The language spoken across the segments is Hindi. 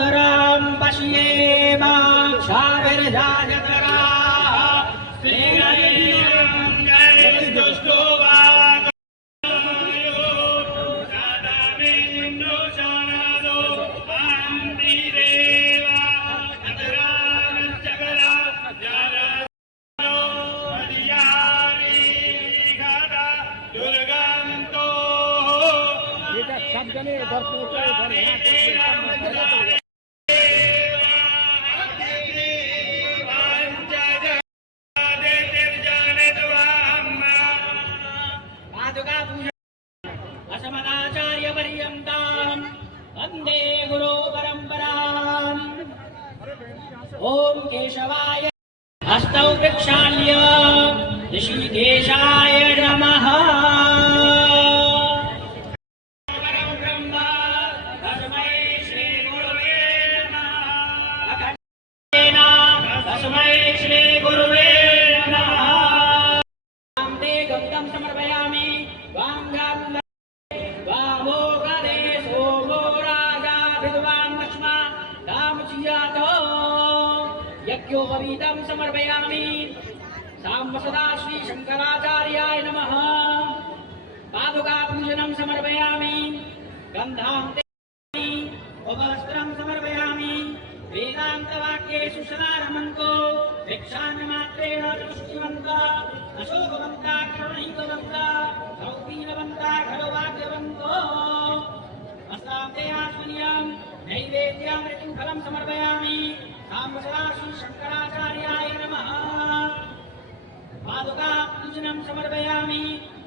मातरं पश्येम शाविर्जाजतरा स्नेहं जयदुष्टो सब जने इधर पहुंचे इधर यहाँ असमदाचार्य पर्यन्तां वन्दे गुरु परम्पराम् ओम केशवाय हस्तौ प्रक्षाल्य ऋषिकेशाय नमः। समर्पयामि वामो गदे सोमो राजा विद्वान् लक्ष्मा कामचियातो यज्ञोपवीतं समर्पयामि साम्ब सदा श्री शंकराचार्याय नमः। पादुका पूजनं समर्पयामि गन्धां उपवस्त्रं समर्पयामि वेदांत वाक्येषु सदारमन्तो भिक्षान्नमात्रेण तुष्टिवन्ता अशोभवन्ता करुणैकवन्ता कौपीनवन्ता खलुवाद्यवन्तो अस्तां आत्मनियं नैवेद्यामृतं फलं समर्पयामि साम्ब सदा श्री शंकराचार्याय नमः। पादुका पूजनं समर्पयामि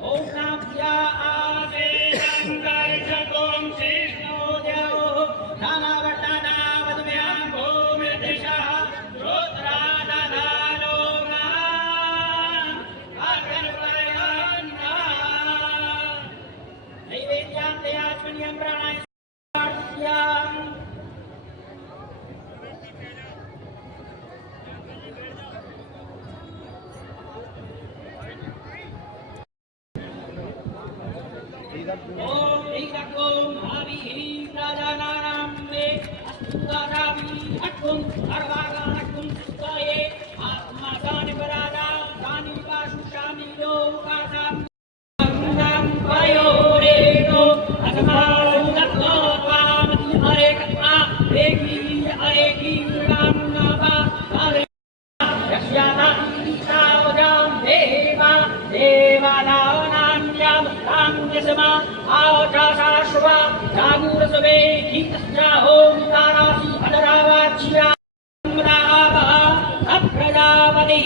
ओम नाभ्या आसेनं गायत्रों शेषो देवो नानावटाना ओम एकम भावी राजानां मे अस्तुदारामि अकुं सर्वागानकुं सुताये आत्मासानि परादा सानि पाशुषामि लोकासां नाम पायोरेतो असमासुदत्तो कामति अरेकता एकी नामनावा अरे यस्याना सावजां देवा देवानान्यां तान्यसमा आओचाशाश्वा जागूरसवे गीतस्याहों तारासी अदरावाचिया मदावा अप्रजापति।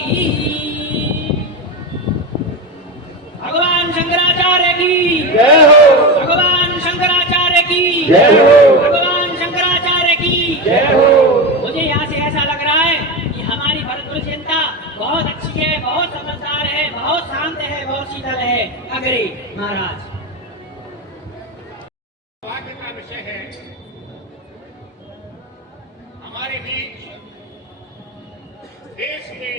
भगवान शंकराचार्य की जय हो, भगवान शंकराचार्य की जय हो, भगवान शंकराचार्य की जय हो। मुझे यहाँ से ऐसा लग रहा है कि हमारी भरतपुर जनता बहुत अच्छी है, बहुत समझदार है, बहुत शांत है, बहुत शीतल है। अग्रे महाराज भाग्य का विषय है हमारे बीच देश के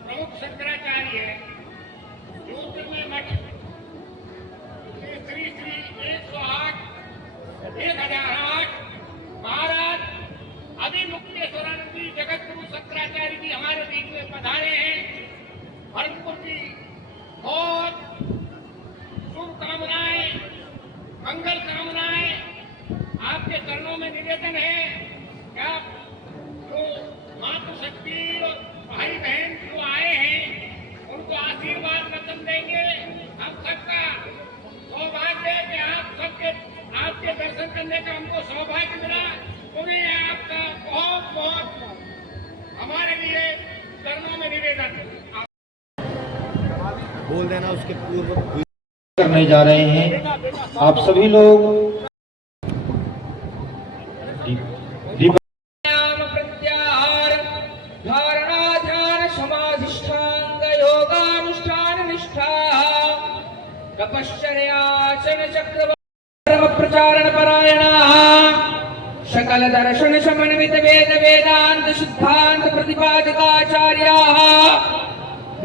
प्रमुख शंकराचार्य ज्योतिर्मय मठ श्री श्री 108 महाराज अभिमुक्तेश्वरानंदी जगत गुरु शंकराचार्य जी हमारे बीच में पधारे हैं। भरतपुर की बहुत शुभकामनाएं, मंगल कामनाएं आपके चरणों में निवेदन है कि आप जो मातृशक्ति और भाई बहन जो आए हैं उनको आशीर्वाद वचन देंगे। हम सबका सौभाग्य है कि आप सबके आपके दर्शन करने का हमको सौभाग्य मिला। उन्हें आपका बहुत बहुत हमारे लिए चरणों में निवेदन। बोल देना उसके पूर्व करने जा रहे हैं आप सभी लोग। प्रत्याहार धारणा ध्यान समाधिष्ठांग योगानुष्ठान निष्ठा तपश्चर्यासन चक्रवर्ती प्रचारण परायणा सकल दर्शन समन्वित वेद वेदांत सिद्धांत प्रतिपादकाचार्याः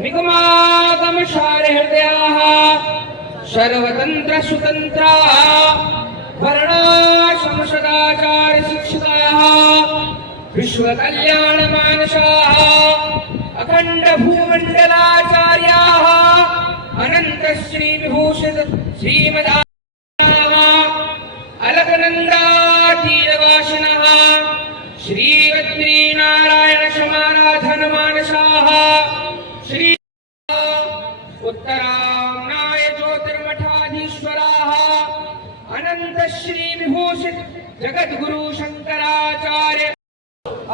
निगमागम सार हृदयाः सर्वतंत्र सुतंत्राः वर्णाश्रम सदाचार शिक्षकाः विश्व कल्याण मानसाः अखंड भूमंडलाचार्याः अनंत श्री विभूषित श्रीमदाचार्याः अलकनंदातीरवासिनः श्री बद्री नारायण समाराधन मानसाः श्री उत्तराम्नाय ज्योतिर्मठाधीश्वराः अनंत श्री विभूषित जगद्गुरु शंकराचार्य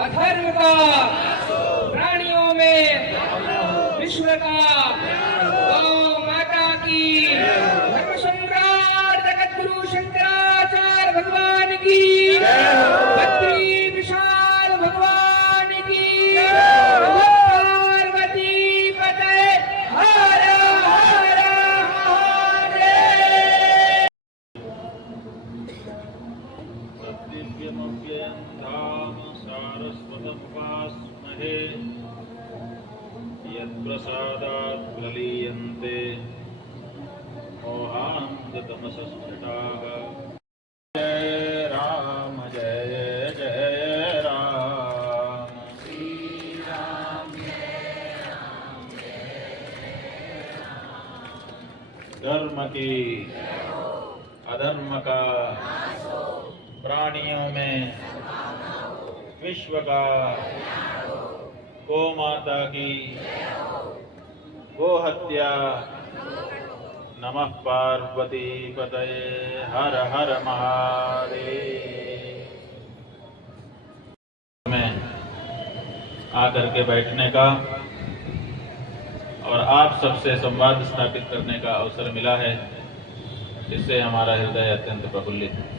अधर्म का प्राणियों में विश्व का गौ माता की धर्म सम्राट जगद्गुरु शंकराचार्य भगवान की बद्री विशाल भगवान की पार्वती पते हर हर महादेव। सत्यव्यमव्ययं धाम सारस्वतमुपास्महे यत्प्रसादात् प्रलीयन्ते मोहान्ततमसस्फुटाः। जय राम जय जय राम श्री राम धर्म की अधर्म का प्राणियों में विश्व का गो माता की गो हत्या नमः पार्वती पतये हर हर महादेव। में आकर के बैठने का और आप सबसे संवाद स्थापित करने का अवसर मिला है, इससे हमारा हृदय अत्यंत प्रफुल्लित है।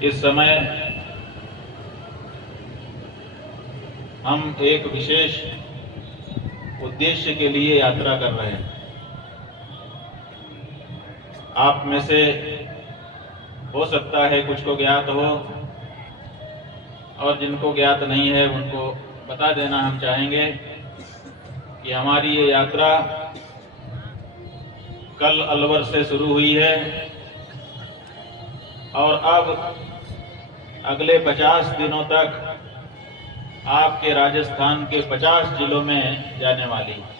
इस समय हम एक विशेष उद्देश्य के लिए यात्रा कर रहे हैं। आप में से हो सकता है कुछ को ज्ञात हो और जिनको ज्ञात नहीं है उनको बता देना हम चाहेंगे कि हमारी ये यात्रा कल अलवर से शुरू हुई है और अब अगले 50 दिनों तक आपके राजस्थान के 50 जिलों में जाने वाली है।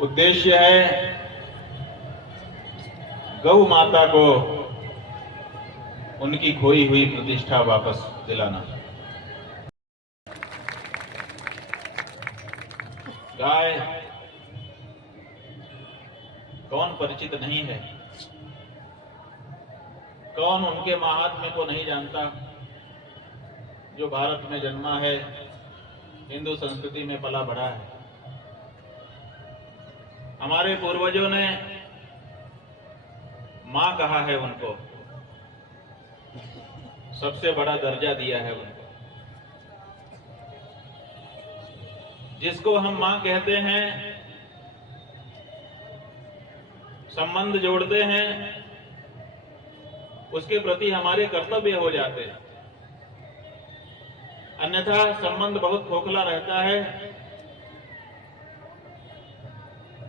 उद्देश्य है गौ माता को उनकी खोई हुई प्रतिष्ठा वापस दिलाना। गाय कौन परिचित नहीं है, कौन उनके महात्म्य को नहीं जानता। जो भारत में जन्मा है, हिंदू संस्कृति में पला बढ़ा है। हमारे पूर्वजों ने मां कहा है उनको, सबसे बड़ा दर्जा दिया है उनको। जिसको हम मां कहते हैं, संबंध जोड़ते हैं, उसके प्रति हमारे कर्तव्य हो जाते हैं। अन्यथा संबंध बहुत खोखला रहता है।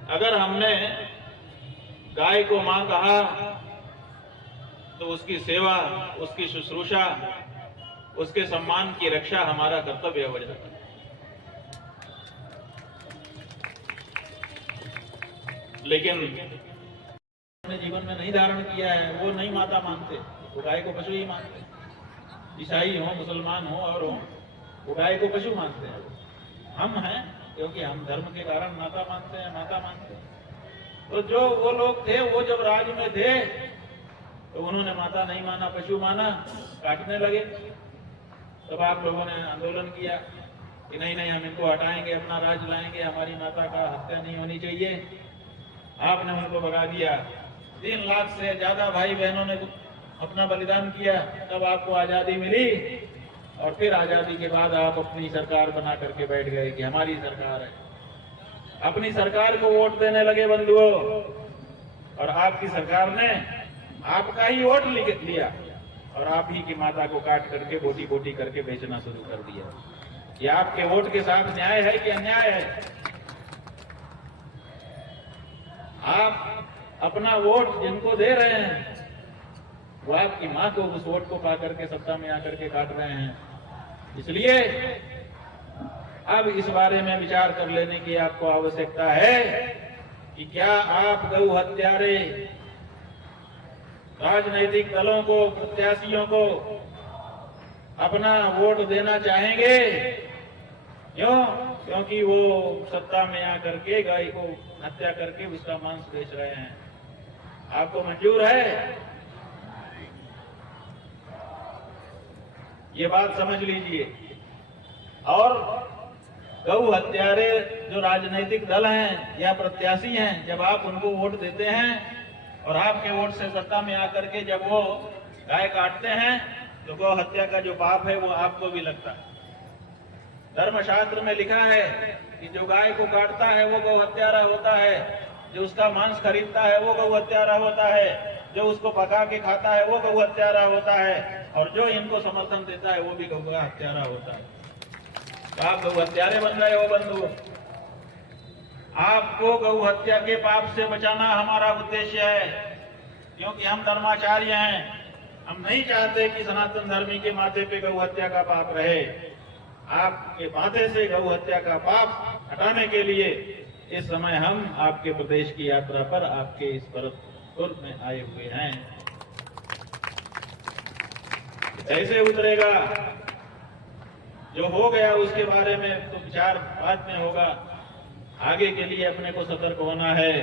अगर हमने गाय को मां कहा तो उसकी सेवा, उसकी शुश्रूषा, उसके सम्मान की रक्षा हमारा कर्तव्य हो जाता है। लेकिन जीवन में नहीं धारण किया है, वो नहीं माता मानते, वो गाय को पशु ही मानते। ईसाई हो, मुसलमान हो और हो, वो गाय को पशु मानते हैं। हम हैं क्योंकि हम धर्म के कारण माता मानते हैं, माता मानते हैं। तो जो वो लोग थे, वो जब राज में थे तो उन्होंने माता नहीं माना, पशु माना, काटने लगे। तब आप लोगों ने आंदोलन किया कि नहीं नहीं, हम इनको हटाएंगे, अपना राज लाएंगे, हमारी माता का हत्या नहीं होनी चाहिए। आपने उनको भगा दिया। 3 लाख से ज्यादा भाई बहनों ने अपना बलिदान किया, तब आपको आजादी मिली। और फिर आजादी के बाद आप अपनी सरकार बना करके बैठ गए कि हमारी सरकार है। अपनी सरकार को वोट देने लगे बंधुओं, और आपकी सरकार ने आपका ही वोट लिया और आप ही की माता को काट करके बोटी बोटी करके बेचना शुरू कर दिया। ये आपके वोट के साथ न्याय है कि अन्याय है? आप अपना वोट जिनको दे रहे हैं वो आपकी मां को उस वोट को पा करके सत्ता में आकर के काट रहे हैं। इसलिए अब इस बारे में विचार कर लेने की आपको आवश्यकता है कि क्या आप गौ हत्यारे राजनीतिक दलों को, प्रत्याशियों को अपना वोट देना चाहेंगे? क्यों? क्योंकि वो सत्ता में आकर के गाय को हत्या करके उसका मांस बेच रहे हैं। आपको मंजूर है? ये बात समझ लीजिए। और गौ हत्यारे जो राजनीतिक दल हैं या प्रत्याशी हैं, जब आप उनको वोट देते हैं और आपके वोट से सत्ता में आकर के जब वो गाय काटते हैं तो गौ हत्या का जो पाप है वो आपको भी लगता है। धर्मशास्त्र में लिखा है कि जो गाय को काटता है वो गौ हत्यारा होता है, जो उसका मांस खरीदता है वो गौ हत्यारा होता है, जो उसको पका के खाता है वो गौ हत्यारा होता है, और जो इनको समर्थन देता है वो भी गौ हत्यारा होता है। तो आप गौ हत्यारे बन गए हो बंधु। आपको गौ हत्या के पाप से बचाना हमारा उद्देश्य है, क्योंकि हम धर्माचार्य हैं। हम नहीं चाहते कि सनातन धर्मी के माथे पे गौ हत्या का पाप रहे। आपके माथे से गौ हत्या का पाप हटाने के लिए इस समय हम आपके प्रदेश की यात्रा पर आपके इस भरतपुर में आए हुए हैं। कैसे उतरेगा? जो हो गया उसके बारे में तो विचार बाद में होगा। आगे के लिए अपने को सतर्क होना है।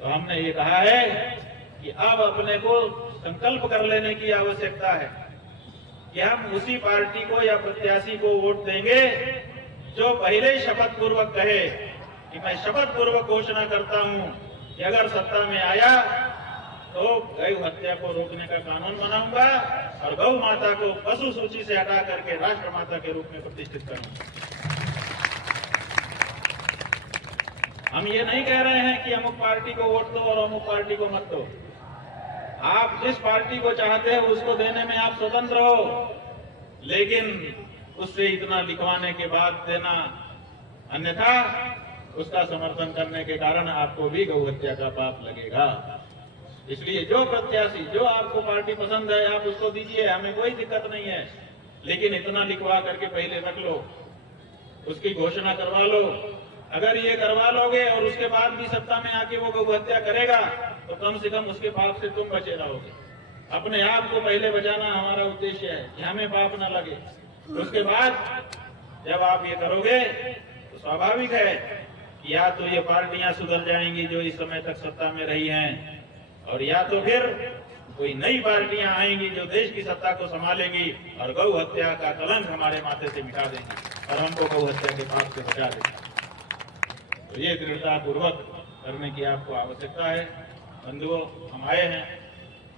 तो हमने ये कहा है कि अब अपने को संकल्प कर लेने की आवश्यकता है कि हम उसी पार्टी को या प्रत्याशी को वोट देंगे जो पहले शपथ पूर्वक कहे कि मैं शपथ पूर्वक घोषणा करता हूं कि अगर सत्ता में आया तो गौ हत्या को रोकने का कानून बनाऊंगा और गौ माता को पशु सूची से हटा करके राष्ट्र माता के रूप में प्रतिष्ठित करूंगा। हम ये नहीं कह रहे हैं कि अमुक पार्टी को वोट दो और अमुक पार्टी को मत दो। आप जिस पार्टी को चाहते हैं उसको देने में आप स्वतंत्र हो, लेकिन उससे इतना लिखवाने के बाद देना, अन्यथा उसका समर्थन करने के कारण आपको भी गौ हत्या का पाप लगेगा। इसलिए जो प्रत्याशी, जो आपको पार्टी पसंद है आप उसको दीजिए, हमें कोई दिक्कत नहीं है, लेकिन इतना लिखवा करके पहले रख लो, उसकी घोषणा करवा लो। अगर ये करवा लोगे और उसके बाद भी सत्ता में आके वो गौ हत्या करेगा तो कम से कम उसके पाप से तुम बचे रहोगे। अपने आप को पहले बचाना हमारा उद्देश्य है कि हमें पाप न लगे। उसके बाद जब आप ये करोगे तो स्वाभाविक है कि या तो ये पार्टियां सुधर जाएंगी जो इस समय तक सत्ता में रही हैं, और या तो फिर कोई नई पार्टियां आएंगी जो देश की सत्ता को संभालेंगी और गौ हत्या का कलंक हमारे माथे से मिटा देंगी और हमको गौ हत्या के पाप से बचा देंगी। तो ये दृढ़ता पूर्वक करने की आपको आवश्यकता है। बंधुओं, हम आए हैं,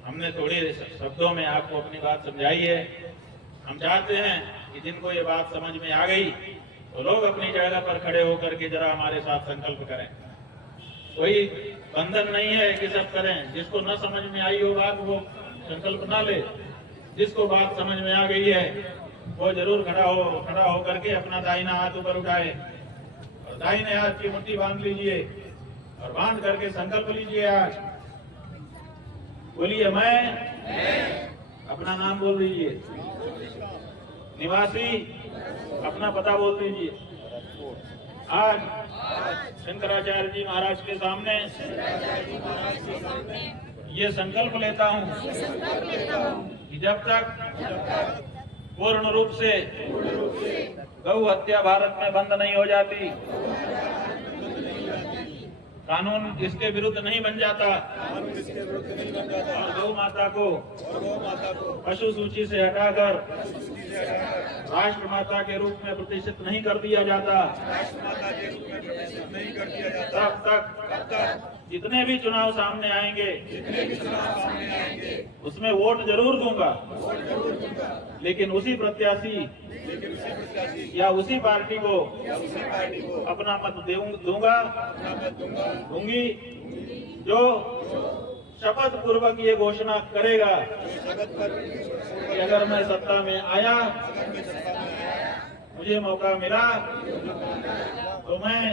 हमने थोड़े शब्दों में आपको अपनी बात समझाई है। हम चाहते हैं कि जिनको ये बात समझ में आ गई तो लोग अपनी जगह पर खड़े होकर के जरा हमारे साथ संकल्प करें। कोई बंधन नहीं है कि सब करें। जिसको न समझ में आई हो बात वो संकल्प ना ले। जिसको बात समझ में आ गई है वो जरूर खड़ा हो करके अपना दाहिना हाथ ऊपर उठाए और दाहिने हाथ की मुट्ठी बांध लीजिए और बांध करके संकल्प लीजिए। आज बोलिए, मैं अपना नाम बोल दीजिए, निवासी अपना पता बोल दीजिए। आज शंकराचार्य जी महाराज के सामने ये संकल्प लेता हूँ कि जब तक पूर्ण रूप से गौ हत्या भारत में बंद नहीं हो जाती, कानून इसके विरुद्ध नहीं बन जाता और गौ माता को पशु सूची से हटाकर राष्ट्र माता के रूप में प्रतिष्ठित नहीं कर दिया जाता, तब तक जितने भी चुनाव सामने आएंगे उसमें वोट जरूर दूंगा, लेकिन उसी प्रत्याशी या उसी पार्टी को अपना मत दूंगी जो शपथ पूर्वक ये घोषणा करेगा कि अगर मैं सत्ता में आया, मुझे मौका मिला, तो मैं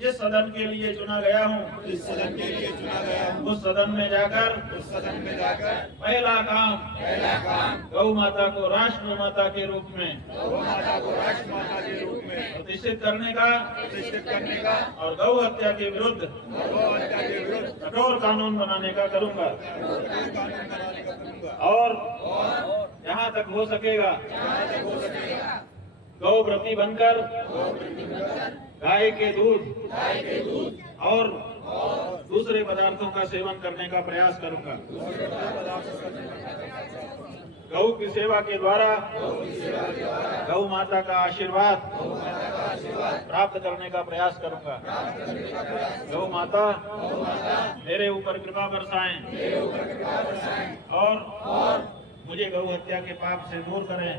जिस सदन के लिए चुना गया हूँ, उस सदन में जाकर पहला काम गौ माता को राष्ट्र माता के रूप में प्रतिष्ठित करने का और गौ हत्या के विरुद्ध कठोर कानून बनाने का करूंगा। और जहाँ तक हो सकेगा गौ व्रती बनकर गाय के दूध और दूसरे पदार्थों का सेवन करने का प्रयास करूंगा। गौ की सेवा के द्वारा गौ माता का आशीर्वाद प्राप्त करने का प्रयास करूंगा। गौ माता मेरे ऊपर कृपा बरसाएं और मुझे गौ हत्या के पाप से दूर करें,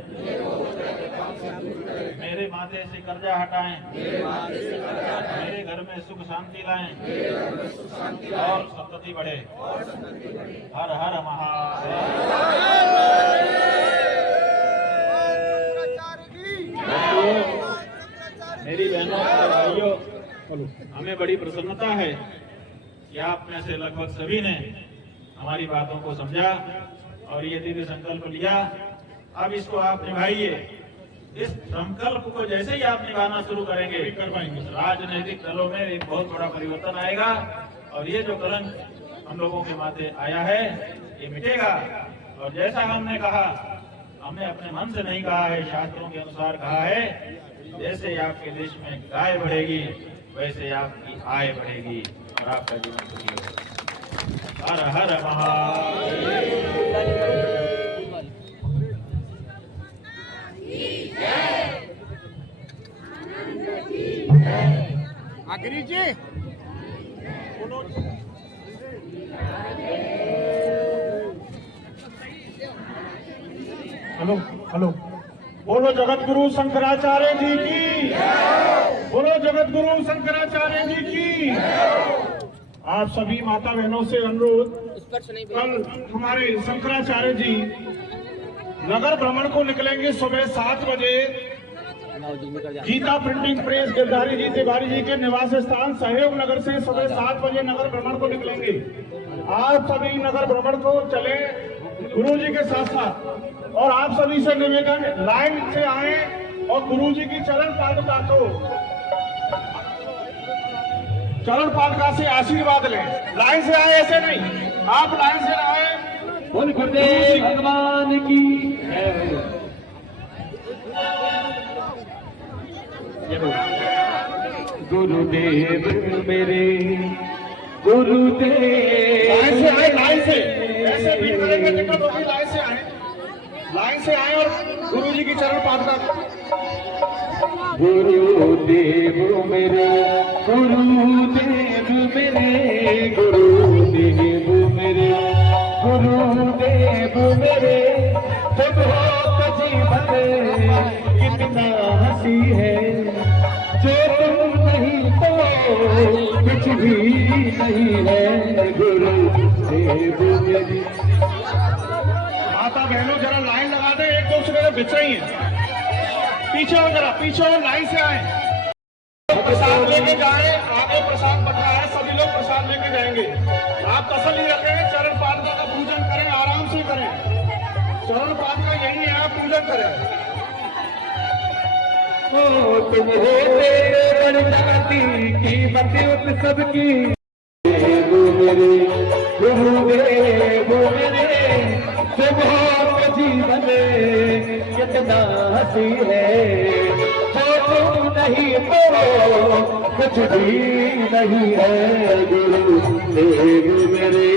मेरे माथे से कर्जा हटाएं, मेरे घर में सुख शांति लाएं और संतति बढ़े। हर हर महादेव। मेरी बहनों और भाइयों, हमें बड़ी प्रसन्नता है कि आप में से लगभग सभी ने हमारी बातों को समझा और ये दिव्य संकल्प लिया। अब इसको आप निभाइए। इस संकल्प को जैसे ही आप निभाना शुरू करेंगे, राजनीतिक दलों में एक बहुत बड़ा परिवर्तन आएगा और ये जो कलंक हम लोगों के माथे आया है ये मिटेगा। और जैसा हमने कहा, हमने अपने मन से नहीं कहा है, शास्त्रों के अनुसार कहा है, जैसे आपके देश में गाय बढ़ेगी वैसे आपकी आय बढ़ेगी और आपका जीवन सुखी होगा। हर हर महादेव। आखिरी जी हेलो बोलो जगत गुरु शंकराचार्य जी की, बोलो जगत गुरु शंकराचार्य जी की। आप सभी माता बहनों से अनुरोध, कल हमारे शंकराचार्य जी नगर भ्रमण को निकलेंगे सुबह 7 बजे। गीता प्रिंटिंग प्रेस गिरधारी जी तिवारी जी के निवास स्थान सहयोग नगर से सुबह 7 बजे नगर भ्रमण को निकलेंगे। आप सभी नगर भ्रमण को चले गुरु जी के साथ साथ। और आप सभी से निवेदन, लाइन से आए और गुरु जी की चरण पादुका से आशीर्वाद लें। लाइन से आए, ऐसे नहीं, आप लाइन से आए। बोल गुरुदेव भगवान की। गुरुदेव मेरे गुरुदेव। लाइन से आए, लाइन से, ऐसे भी करेंगे दिक्कत होगी। लाइन से आए, लाइन से आए और गुरु जी की चरण पादुका। गुरुदेव मेरे गुरुदेव मेरे गुरुदेव मेरे गुरुदेव मेरे, जब हो जीवन कितना हंसी है, जो तुम नहीं तो कुछ भी नहीं है। गुरुदेव मेरे। माता बहनों जरा लाइन लगा दें, एक दूसरे में बिछ रही है। पीछे हो, जरा पीछे हो, लाइन से आए। प्रसाद लेके जाए, आगे प्रसाद बट रहा है, सभी लोग प्रसाद लेके जाएंगे। आप तसल्ली रखें, चरण पादुका का पूजन करें, आराम से करें। चरण पादुका यही है, आप पूजन करें। ओ तुम हो तेरे बड़ जाति कीमत उस सबकी। मेरे गुरुदेव मेरे, तुम हो जीवन कितना हंसी है, जो तुम नहीं तो कुछ भी नहीं है। गुरुदेव मेरे।